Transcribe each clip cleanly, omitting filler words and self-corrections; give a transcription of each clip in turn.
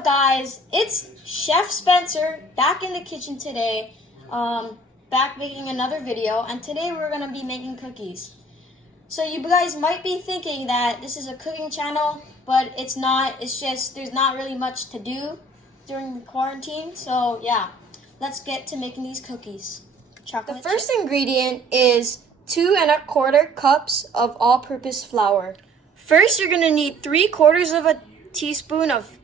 up, guys? It's Chef Spencer back in the kitchen today, back making another video, and today we're gonna be making cookies. So you guys might be thinking that this is a cooking channel, but it's not. It's just there's not really much to do during the quarantine. So yeah, let's get to making these cookies. The first ingredient is 2¼ cups of all-purpose flour. First, you're gonna need 3/4 of a teaspoon of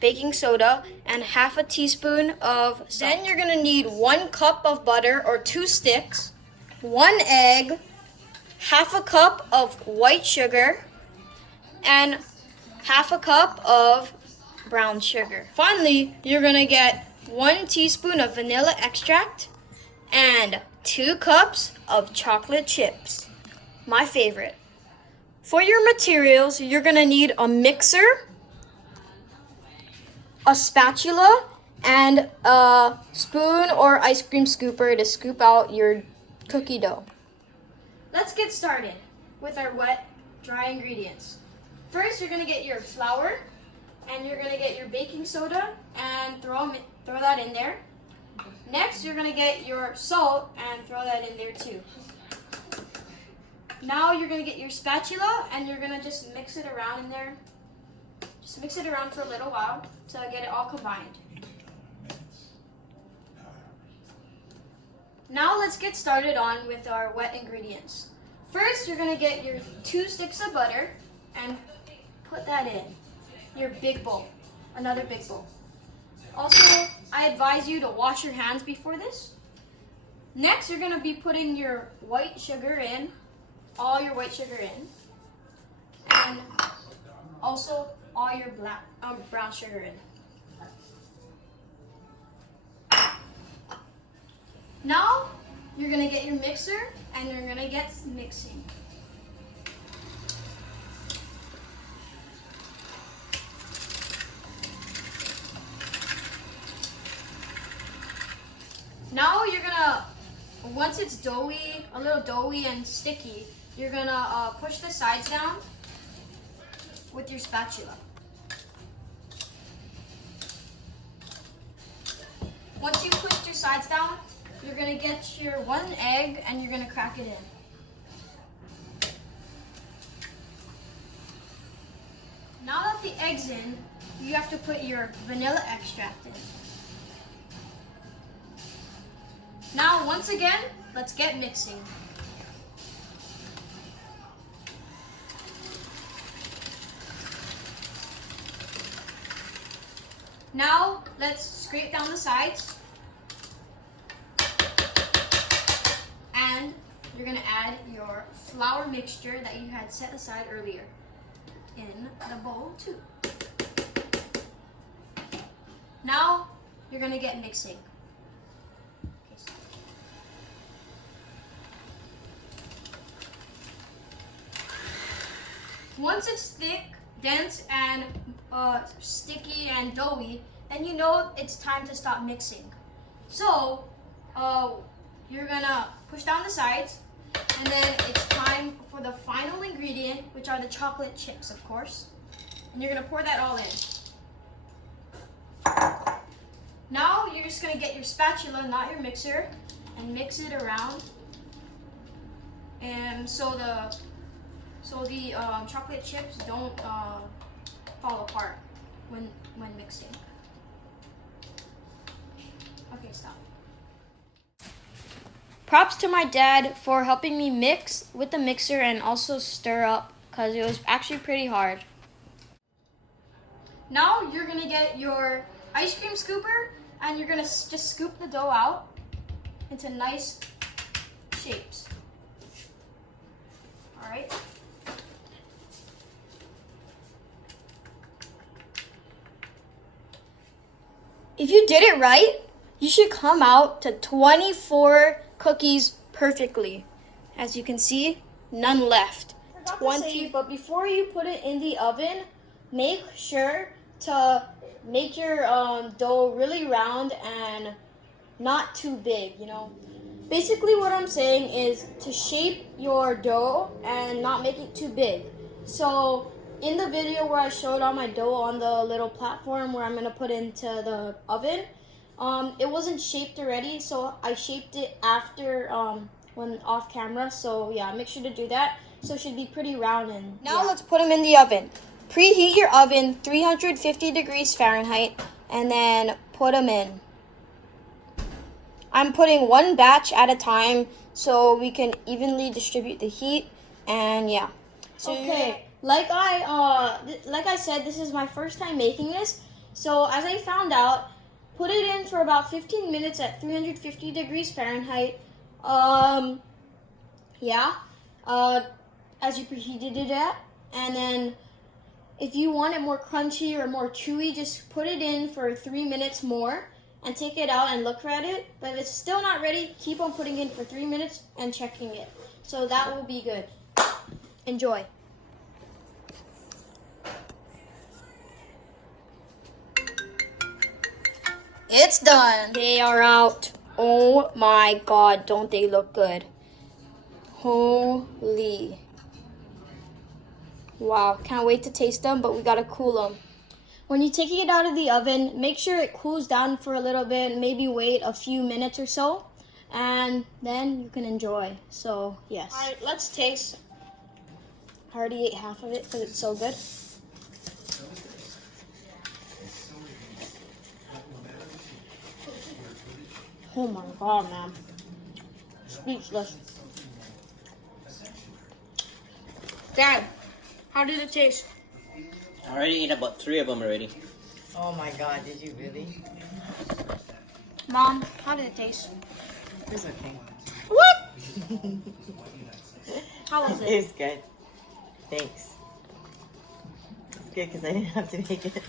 baking soda and half a teaspoon of salt. Then you're gonna need 1 cup of butter or 2 sticks, 1 egg, half a cup of white sugar, and half a cup of brown sugar. Finally, you're gonna get 1 teaspoon of vanilla extract and 2 cups of chocolate chips, my favorite. For your materials, you're gonna need a mixer, a spatula, and a spoon or ice cream scooper to scoop out your cookie dough. Let's get started with our wet, dry ingredients. First, you're gonna get your flour, and you're gonna get your baking soda and throw that in there. Next, you're gonna get your salt and throw that in there too. Now you're gonna get your spatula and you're gonna just mix it around in there. Just mix it around for a little while to get it all combined. Now let's get started on with our wet ingredients. First, you're gonna get your 2 sticks of butter and put that in your big bowl, another big bowl. Also, I advise you to wash your hands before this. Next, you're gonna be putting your white sugar in, all your white sugar in, and also all your brown sugar in. Now, you're gonna get your mixer and you're gonna get mixing. Now you're gonna, once it's doughy, a little doughy and sticky, you're gonna push the sides down with your spatula. Once you push your sides down, you're gonna get your 1 egg and you're gonna crack it in. Now that the egg's in, you have to put your vanilla extract in. Now, once again, let's get mixing. Now, let's scrape down the sides. And you're gonna add your flour mixture that you had set aside earlier in the bowl too. Now, you're gonna get mixing. Once it's thick, dense, and sticky and doughy, then you know it's time to stop mixing. So, you're gonna push down the sides, and then it's time for the final ingredient, which are the chocolate chips, of course. And you're gonna pour that all in. Now, you're just gonna get your spatula, not your mixer, and mix it around. And so the chocolate chips don't fall apart when mixing. Okay, stop. Props to my dad for helping me mix with the mixer and also stir up, because it was actually pretty hard. Now you're gonna get your ice cream scooper and you're gonna just scoop the dough out into nice shapes. All right. If you did it right, you should come out to 24 cookies perfectly. As you can see, none left. 20. But before you put it in the oven, make sure to make your dough really round and not too big, you know. Basically what I'm saying is to shape your dough and not make it too big. So in the video where I showed all my dough on the little platform where I'm gonna put into the oven, it wasn't shaped already, so I shaped it after when off camera. So yeah, make sure to do that. So it should be pretty round. And now let's put them in the oven. Preheat your oven 350 degrees Fahrenheit, and then put them in. I'm putting one batch at a time so we can evenly distribute the heat. And yeah. So okay. Like I said, this is my first time making this. So as I found out, put it in for about 15 minutes at 350 degrees Fahrenheit. As you preheated it at. And then if you want it more crunchy or more chewy, just put it in for 3 minutes more and take it out and look at it. But if it's still not ready, keep on putting in for 3 minutes and checking it. So that will be good. Enjoy. It's done. They are out. Oh my God, don't they look good? Holy. Wow, can't wait to taste them, but we gotta cool them. When you're taking it out of the oven, make sure it cools down for a little bit, maybe wait a few minutes or so, and then you can enjoy. So, yes. All right, let's taste. I already ate half of it because it's so good. Oh my God, man. Speechless. Dad, how did it taste? I already ate about 3 of them already. Oh my God, did you really? Mom, how did it taste? It was okay. What? How was It it? was good. Thanks. It's good because I didn't have to make it.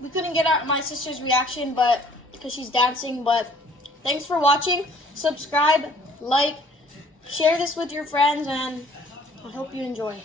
We couldn't get my sister's reaction, but because she's dancing. But thanks for watching. Subscribe, like, share this with your friends, and I hope you enjoy.